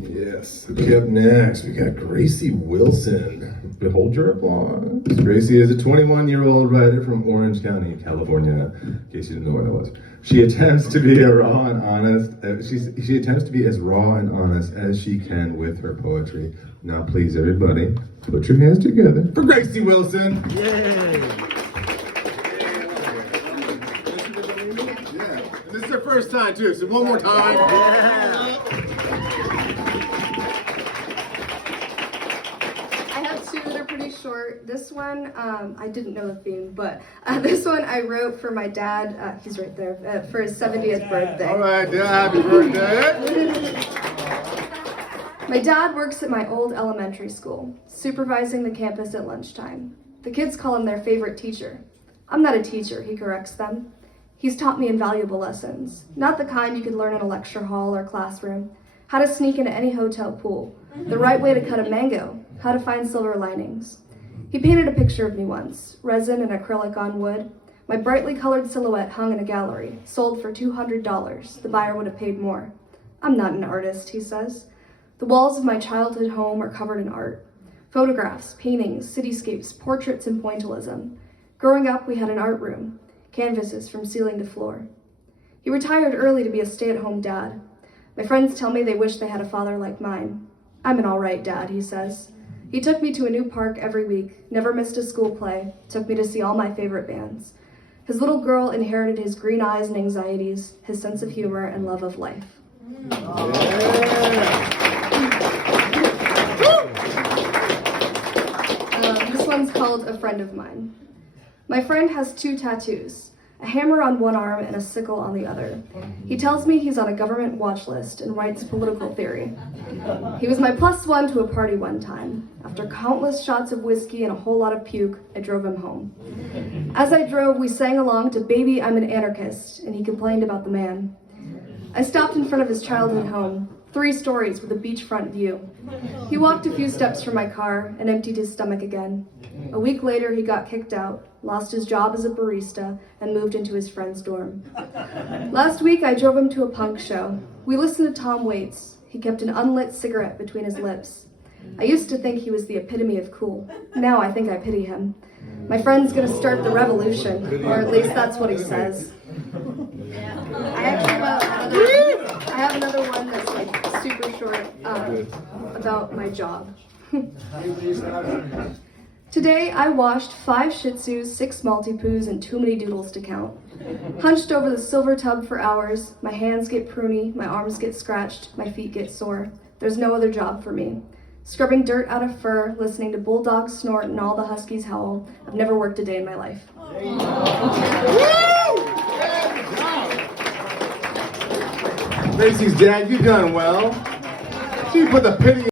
Yes. Okay, up next, we got Gracie Wilson. Behold your applause. Gracie is a 21-year-old writer from Orange County, California. In case you didn't know where that was. She attempts to be she attempts to be as raw and honest as she can with her poetry. Now, please, everybody, put your hands together for Gracie Wilson. Yay! Yeah. This is her first time too, so one more time. Yeah. Pretty short. This one, I didn't know the theme, but this one I wrote for my dad. He's right there for his 70th birthday. All right, Dad, happy birthday. My dad works at my old elementary school, supervising the campus at lunchtime. The kids call him their favorite teacher. I'm not a teacher, he corrects them. He's taught me invaluable lessons, not the kind you could learn in a lecture hall or classroom. How to sneak into any hotel pool, the right way to cut a mango, how to find silver linings. He painted a picture of me once, resin and acrylic on wood. My brightly colored silhouette hung in a gallery, sold for $200. The buyer would have paid more. I'm not an artist, he says. The walls of my childhood home are covered in art. Photographs, paintings, cityscapes, portraits, and pointillism. Growing up, we had an art room, canvases from ceiling to floor. He retired early to be a stay-at-home dad. My friends tell me they wish they had a father like mine. I'm an all right dad, he says. He took me to a new park every week, never missed a school play, took me to see all my favorite bands. His little girl inherited his green eyes and anxieties, his sense of humor and love of life. This one's called A Friend of Mine. My friend has 2 tattoos, a hammer on one arm and a sickle on the other. He tells me he's on a government watch list and writes political theory. He was my +1 to a party one time. After countless shots of whiskey and a whole lot of puke, I drove him home. As I drove, we sang along to Baby, I'm an Anarchist, and he complained about the man. I stopped in front of his childhood home, 3 stories with a beachfront view. He walked a few steps from my car and emptied his stomach again. A week later, he got kicked out, lost his job as a barista, and moved into his friend's dorm. Last week, I drove him to a punk show. We listened to Tom Waits. He kept an unlit cigarette between his lips. I used to think he was the epitome of cool. Now I think I pity him. My friend's gonna start the revolution, or at least that's what he says. I have another one that's like super short about my job. Today, I washed 5 Shih Tzus, 6 Maltipoos, and too many doodles to count. Hunched over the silver tub for hours, my hands get pruny, my arms get scratched, my feet get sore. There's no other job for me. Scrubbing dirt out of fur, listening to bulldogs snort and all the huskies howl. I've never worked a day in my life. Gracie's dad, you've done well. She put the pity